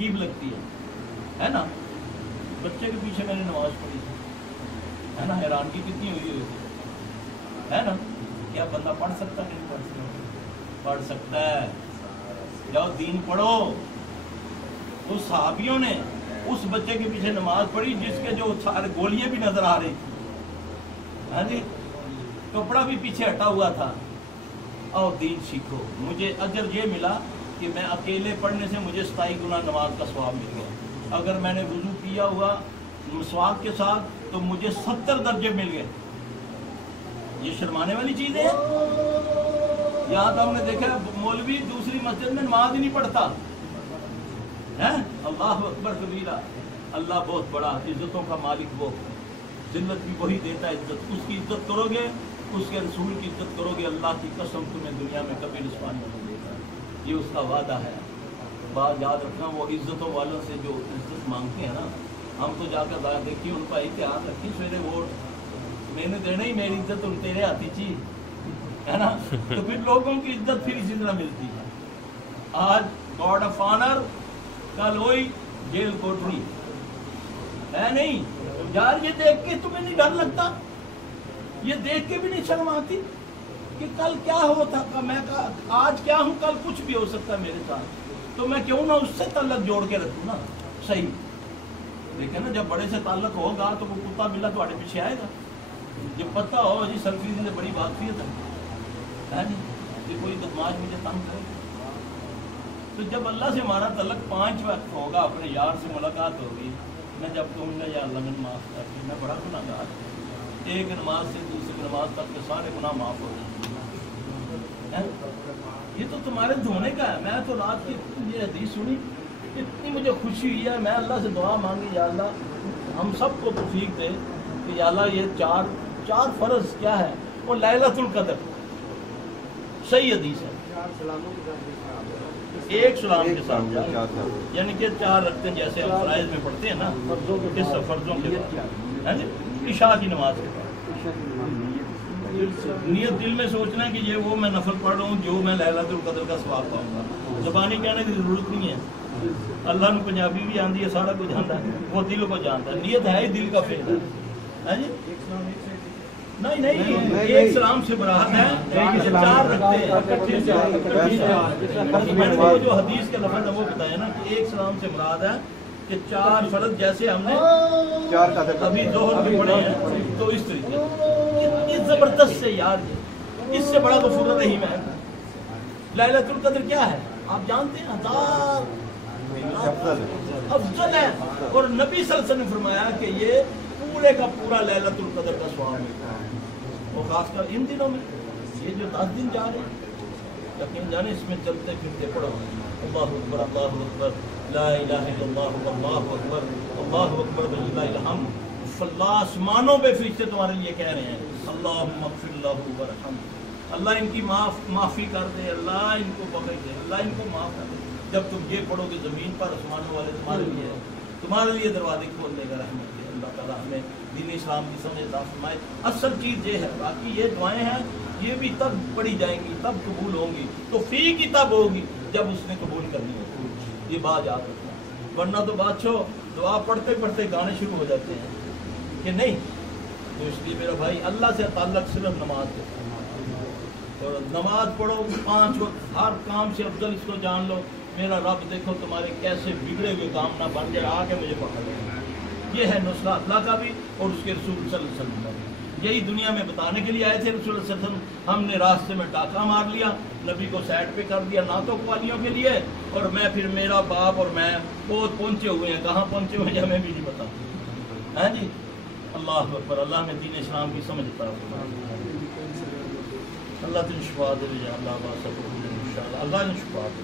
अजीब लगती है ना। बच्चे के पीछे मैंने नमाज पढ़ी थी, है ना, हैरानगी कितनी हुई थी, है ना। क्या बंदा पढ़ सकता नहीं पढ़ सकता? पढ़ सकता है। जाओ दीन पढ़ो। उस सहाबियों ने उस बच्चे के पीछे नमाज पढ़ी जिसके जो सारे गोलियां भी नजर आ रही थी, हाँ जी, कपड़ा भी पीछे हटा हुआ था। और दीन सीखो। मुझे अजर ये मिला कि मैं अकेले पढ़ने से मुझे 27 गुना नमाज का सवाब मिल गया। अगर मैंने वुजू किया हुआ मसवाक के साथ तो मुझे 70 दर्जे मिल गए। ये शर्माने वाली चीज है। यहाँ तो हमने देखा मौलवी दूसरी मस्जिद में नमाज ही नहीं पढ़ता है। अल्लाह अकबर कबीरा। अल्लाह बहुत बड़ा, इज्जतों का मालिक वो, जिल्लत भी वही देता है इज्जत। उसकी इज्जत करोगे, उसके रसूल की इज्जत करोगे, अल्लाह की कसम तुम्हें दुनिया में कभी रिस्वान नहीं देगा। ये उसका वादा है। बात याद रखना, वो इज्जतों वालों से जो इज्जत मांगते हैं ना, हम तो जाकर बात देखिए उनका इतिहास रखी सवेरे वोट मैंने देना ही, मेरी इज्जत उन तेरे हाथी ची, है ना। तो फिर लोगों की इज्जत फिर इसी तरह मिलती है। आज गॉड ऑफ ऑनर, कल वही जेल कोठरी, है नहीं यार। ये देख के तुम्हें नहीं डर लगता? ये देख के भी नहीं शर्म आती कि कल क्या होता? मैं आज क्या हूँ, कल कुछ भी हो सकता है मेरे साथ, तो मैं क्यों ना उससे ताल्लुक जोड़ के रखूँ ना। सही, लेकिन ना जब बड़े से ताल्लुक होगा तो वो कुत्ता बिल्ला तुम्हारे पीछे आएगा। जब पता हो जी सल्फी से बड़ी बात है नहीं कि कोई बदमाश मुझे तंग करे, तो जब अल्लाह से हमारा तल्लुक 5 वक्त होगा, अपने यार से मुलाकात होगी, मैं जब कहूँगा या अल्लाह मैंने माफ़ कर दी, मैं बड़ा गुनाहगार, एक नमाज से दूसरी नमाज तक के सारे गुनाह माफ़ हो जाएंगे। ये तो तुम्हारे धोने का है। मैं तो रात की ये हदीस सुनी, इतनी मुझे खुशी हुई है। मैं अल्लाह से दुआ मांगी, या अल्लाह हम सबको तौफीक दे कि या अल्लाह ये चार फर्ज क्या है, वो लैलतुल कद्र, सही हदीस है। एक सलाम के साथ, यानी कि 4 रखते हैं जैसे हम फराइज में पढ़ते हैं ना, फर्जों के बाद, है जी, इशा की नमाज के बाद नियत दिल में सोचना है कि ये वो मैं नफल पढ़ रहा हूँ जो मैं लैलतुल कद्र का सवाब पाऊंगा। ज़बानी कहने की जरूरत नहीं है। अल्लाह ने पंजाबी भी आती है, सारा कुछ आता है, वो दिल को जानता है। नियत है ही दिल का फेर है जी। नहीं, एक सलाम से मुराद है 4 रखते हैं। मैंने वो जो हदीस के लफ्ज़ है वो बताया ना कि एक सलाम से मुराद है कि 4 फर्ज, जैसे हमने 4 अभी जोहर में पढ़े हैं, तो इस तरीके इतनी जबरदस्त से यार, इससे बड़ा गफूर रहीम है। लैलतुल कद्र क्या है आप जानते हैं? 1000 अफजल है। और नबी सल्लल्लाहु अलैहि वसल्लम ने फरमाया कि ये पूरे का पूरा लैलतुल कद्र का सवाब मिलता है। और खासकर इन दिनों में ये जो 10 दिन जा रहे हैं, यकीन जाने इसमें चलते फिरते पढ़ो अल्लाहु अकबर, अल्लाहु अकबर, ला इलाहा इल्लल्लाह, अल्लाहु अकबर, अल्लाहु अकबर वलिल्लाहिल हम्द। अल्लाह आसमानों पे फरिश्ते तुम्हारे लिए कह रहे हैं अल्लाहुम्मा अग़फिर लहू वरहम, अल्लाह इनकी माफ़ी कर दे, अल्लाह इनको बख्श दे, अल्लाह इनको माफ़ कर दे। जब तुम ये पढ़ोगे ज़मीन पर आसमानों वाले तुम्हारे लिए दरवाजे खोल देगा रहमत के। अल्लाह ताला हमें दीन इस्लाम की समझ अता फरमाए। असल चीज़ ये है, बाकी ये दुआएं हैं ये भी तब पढ़ी जाएंगी, तब कबूल होंगी, तो फ़ी की तब होगी जब उसने कबूल करनी होगी। ये बात याद रखना, वरना तो बादशाह दुआ पढ़ते पढ़ते गाने शुरू हो जाते हैं कि नहीं। तो इसलिए मेरा भाई अल्लाह से ताल्लुक सिर्फ नमाज के, तो नमाज पढ़ो 5 वक्त, हर काम से अफजल इसको जान लो, मेरा रब देखो तुम्हारे कैसे बिगड़े हुए काम ना बन जाए, आके मुझे पकड़ लो। ये है नुस्रा अल्लाह का भी और उसके रसूल सल्लल्लाहु अलैहि वसल्लम का भी। यही दुनिया में बताने के लिए आए थे रसूल सल्लल्लाहु अलैहि वसल्लम। हमने रास्ते में टाका मार लिया, नबी को साइड पे कर दिया नातों वालियों के लिए, और मैं फिर मेरा बाप और मैं बहुत पहुँचे हुए हैं, कहाँ पहुँचे हुए हैं हमें भी नहीं पता, है जी। अल्लाह अकबर। अल्लाह में दीन इस्लाम की समझ अता फरमाए। अल्लाह तुम शिफा दे, अल्लाह ने शिफा दे।